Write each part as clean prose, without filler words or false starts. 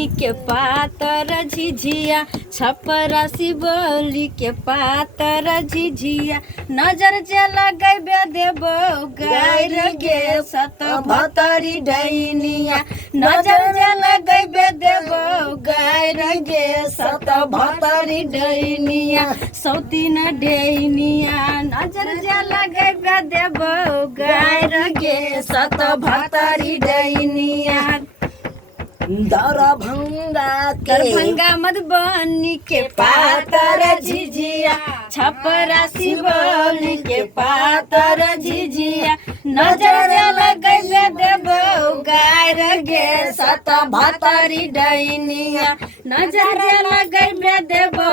बनी के पातर झिझिया छपरा शिवली के पातर झिझिया नजर जे लगैबे देबो गायर गे सत भतरी डैनिया नजर जे लगैबे देबो गायर गे सत भतरी डैनिया सौतीन डैनिया नजर जे लगैबे देबो गायर गे सत भतरी डैनिया दरभंगा मधुबनी के पातर झिझिया छपरा शिवली के पातर झिझिया नजर लगैबे देबो गायर गे सत भतरी डैनिया नजर लगैबे देबो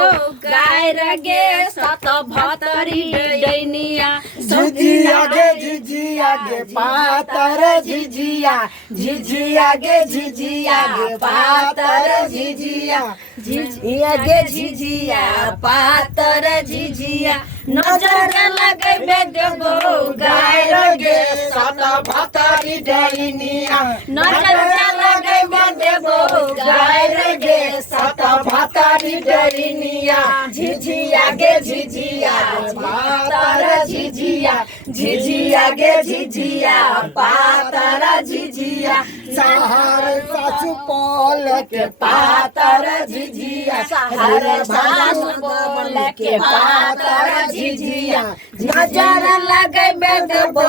गायर गे सत भतरी डैनिया झिझिया गे पातर झिझिया झिझिया गे पातर झिझिया झिझिया गे झिझिया पातर झिझिया नजर लगैबे देबो गायर गे सत भतरी डैनिया नजर लगैबे देबो गायर गे सत भतरी डैनिया झिझिया गे झिझिया पातर झिझिया झिझिया गे झिझिया पातर झिझिया सहरसा सुपौल के पातर झिझिया सहरसा सुपौल के पातर झिझिया नजर लगैबे देबो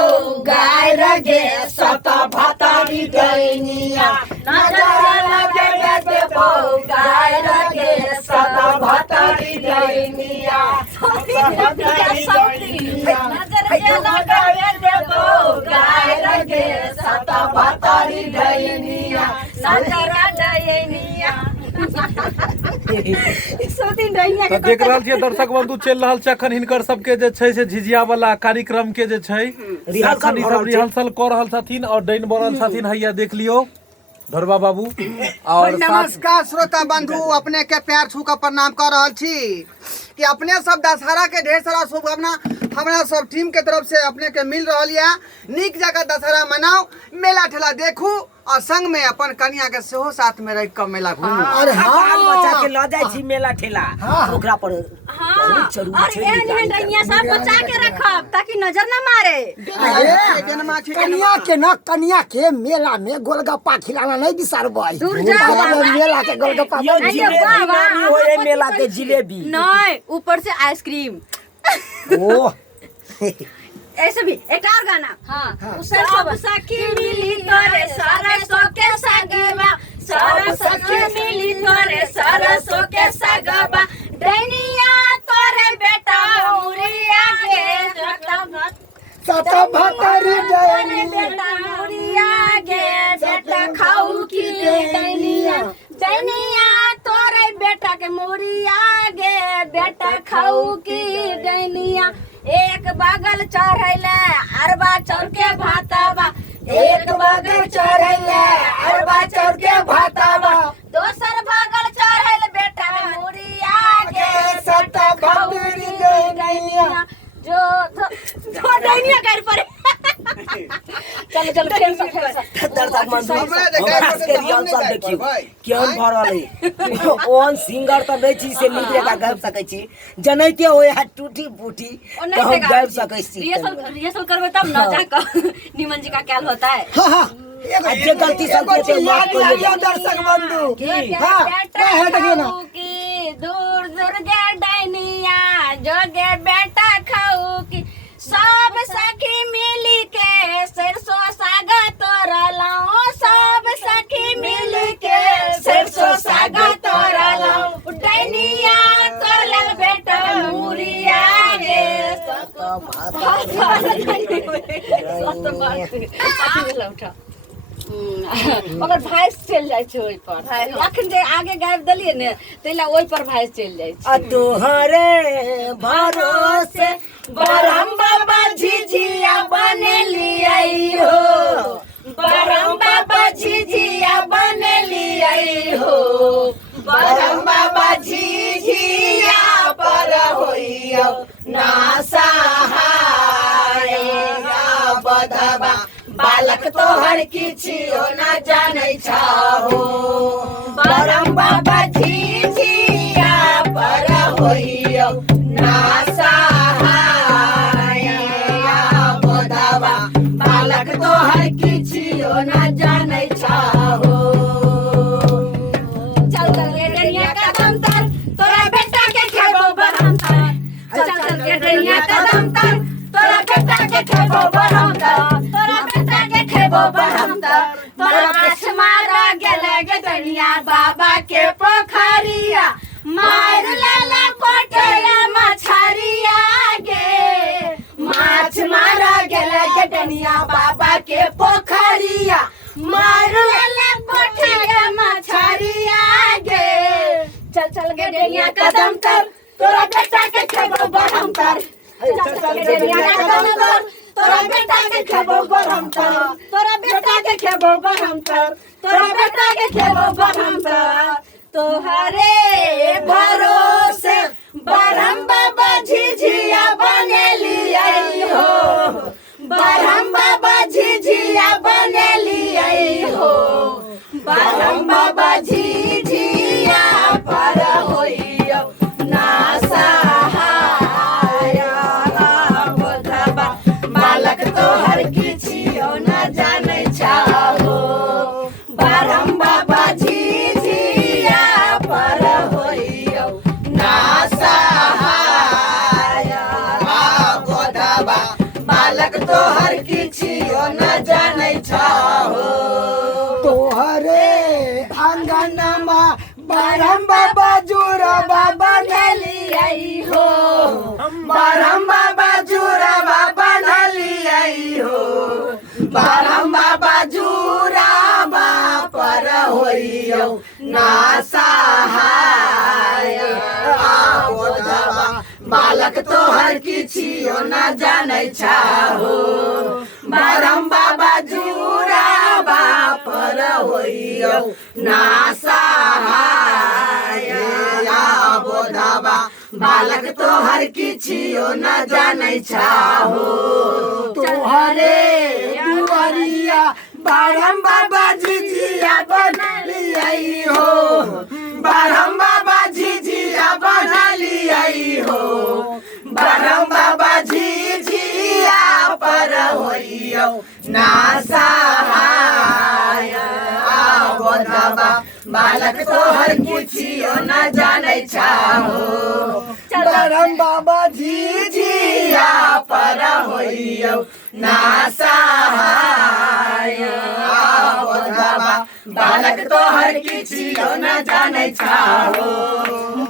गायर गे सत भतरी डैनिया नजर लगैबे देबो गायर गे सत भतरी डैनिया नजर लगैबे देबो गायर गे सत भतरी डैनिया नजर डैनिया तो देख रहल छियै दर्शक बंधु चल रहल छै अखन हिनकर सबके जे छै से झिझिया वाला कार्यक्रम के जे छै अखन ई सब रिहर्सल कर रहल छथिन और डैन बनल छथिन हैया देख लियो धरवा बाबू और नमस्कार श्रोता बंधु अपने के पैर छू के प्रणाम कर रहल छी कि अपने सब दशहरा के ढेर सारा शुभकामना हमरा सब टीम के तरफ से अपने के मिल रही है। नीक जगह दशहरा मनाओ मेला ठेला देखू और संग में अपन कन्या के सेहो साथ में रह के मेला घूमू और बाल बच्चा के ल जाय छी मेला ठेला ओकरा पर और एहन रैया सब बचा के रखब ताकि नजर ना मारे कन्या के मेला में गोलगप्पा खिलाना नहीं बिसारबै मेला के गोलगप्पा होए मेला के जिलेबी नहीं ऊपर से आइसक्रीम ओ ऐसे भी एक और गाना हाँ सब सखी मिली तोरे सरसों के सगवा सब सखी मिली तोरे सरसों के सगवा डैनिया तोरे बेटा उरिया गे सत भतरी बेटा उरिया गे बेटा खाऊ की डैनिया डैनिया तोरे बेटा के मुरिया गे बेटा खाऊ की डैनिया एक बगल चढ़ैले अरबा चाउर के भाताबा एक बगल चढ़ैले अरबा चाउर के भाताबा दोसर बगल चढ़ैले बेटा के मुरिया गे सत भतरी डैनिया जो डैनिया कर पड़े चलो चलो खेल सब दर्शक बंधु खास के रिहर्सल देखियो केहन भरल है ओन सिंगर त बेची से मित्र का गाबि सकै छी जनैते होय है टूटी फूटी तो हम गाबि सकै छी रिहर्सल करबे तब न जाकर निमन जी का क्या होता है जे गलती सब के माफ कर ले दर्शक बंधु की दूर दूर गे डैनिया जोगे बेटा खाऊ की सब सखी मिली के सरसों साग तोड़लाओ सब सखी मिली के सरसों साग तोड़लाओ डैनिया तोड़ल बेटा मुरिया गे अगर भाइस चल जाय छै ओइ पर अखन जे आगे गाबि देलिए ने तैला ओइ पर भाइस चल जाय छै तोहरे भरोसे बरम बाबा झिझिया बनेलियै हो बरम बाबा झिझिया बनेलियै हो बरम बाबा झिझिया पर होइयो ना सहाय बधबा बालक तोहर किछियो ना जानै छहो बरम बाबा झिझिया पर होइयो ना सहाय बोधावा बालक तोहर किछियो ना जानै छाहो चल चल के डनिया कदम तर तोरा बेटा के खेबो बरम तर चल चल के डनिया कदम तर तोरा बेटा के खेबो बरम तर तोरा बेटा के खेबो बरम तर तोरा माछ मारा गेले गे डनिया बाबा के पोखरिया मार लेला कोठया मछरिया गे माछ मारा गेले गे डनिया बाबा के पोखरिया मार लेला कोठया मछरिया गे चल चल गे डनिया कदम तर तोरा बेटा के खेबो बरम तर चल चल गे डनिया कदम तर तोरा बेटा के खेबो बरम तर तोरा बेटा के खेबो बरम तर तोरा बेटा के खेबो बरम तर तोहरे भरोसे बरम बाबा झिझिया बनेली आई हो बरम बाबा झिझिया बनेली आई हो बरम बाबा झिझिया पर होइयो ना सहाय बोधबा बालक तोहर किछियो ना जानै छाहो बरम बाबा झिझिया पर होइयो ना सहाय बोधबा बालक तोहर किछियो ना जानै छाहो तोहरे आंगनमा बरम बाबा जुरा बाबा बनली आई हो बरम बाबा जुरा बाबा बनली आई हो बरम बाबा जुरा पर होइयो ना सहाय बोधबा बालक तोहर किछियो ना जानै छाहो बरम बाबा जुरा पर होइयो ना सहाय बोधबा बालक तोहर किछियो ना जानै छाहो तोहरे दुआरिया बरम बाबा झिझिया बनली आई हो बरम बाबा झिझिया बनली आई हो बरम बाबा झिझिया पर होइयो ना सहाय बोधबा बालक तोहर किछियो ना जानै छाहो बरम बाबा झिझिया पर होइयो ना सहाय बोधबा बालक तोहर किछियो ना जानै छाहो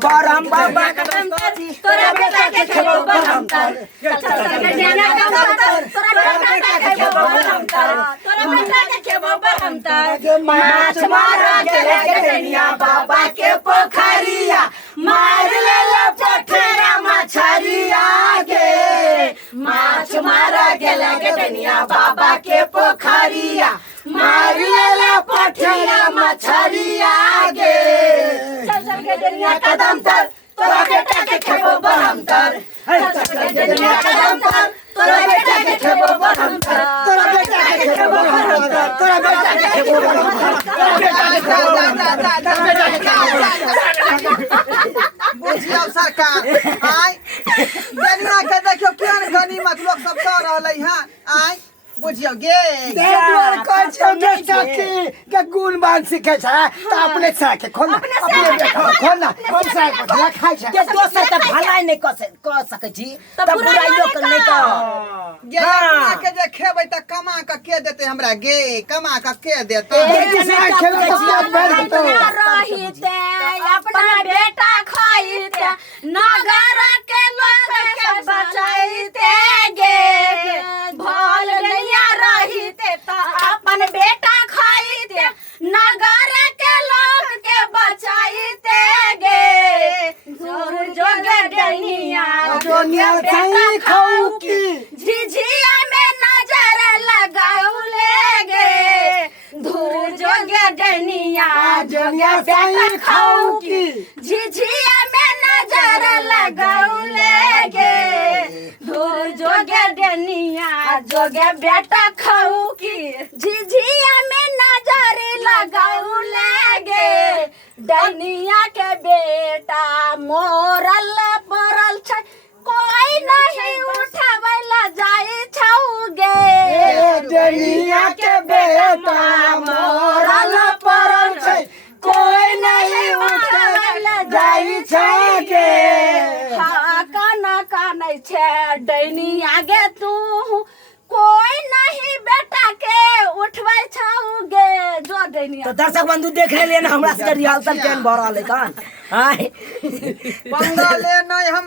बरम बाबा तोरा बेटा के खेबो बरम तर तोरा बेटा के खेबो बरम तर तोरा बेटा के खेबो बरम तर माछ मारा गेले के डनिया बाबा के पोखरिया मार लेला पोठरा मछरिया गे माछ मारा गेले के डनिया बाबा के पोखरिया मार लेला पोठरा मछरिया गे चल चल के डनिया कदम तर तोरा बेटा के खेबो बरम तर चल चल के डनिया कदम तर तोरा बेटा के खेबो बरम तर तोरा बेटा के खेबो बरम तर तोरा बेटा के खेबो बरम तर तोरा बेटा के खेबो बुझियो सरकार आय गनिया के देखियो केहन गनीमत लोग सब कह रहलै हन आय बुझियो गे देवर कहै छै बेटा के गुणवान सिखै छै त अपने से के खोल अपने खोल ना हम से खाइ छै के दोसर त भलाई नहीं क सकै छी त बुराइयो क नहीं कर गे अपना के जे खेबै त कमा के देते हमरा गे कमा के देते रहिते अपना बेटा खाइते नगर के लोग के बचाइते गे भल नैया रहिते त अपन बेटा खाइते नगर के लोग के बचाइते गे जोर जोगे डनिया दुनिया सही खाऊ की झिझिया में नजर लगाउले गे धूर जोगे डनिया दुनिया सही खाऊ की झिझिया में नजर लगाउले गे धूर जोगे डनिया जोगे बेटा खाऊ की झिझिया में नजर लगाउले गे डैनिया के बेटा मोरल पड़ल छै कोई नहीं उठावैला जाई छौगे डैनिया के बेटा मोरल पड़ल छै कोई नहीं उठावैला जाई छौगे हाँ काना कानै छै डैनिया गे तू कोई नहीं बेटा के उठबै छौगे जो डैनिया। तो दर्शक बंधु देख ले ना हमरा सबके रिहर्सल केहन भऽ रहल है कान आय पंगा ले नहीं हम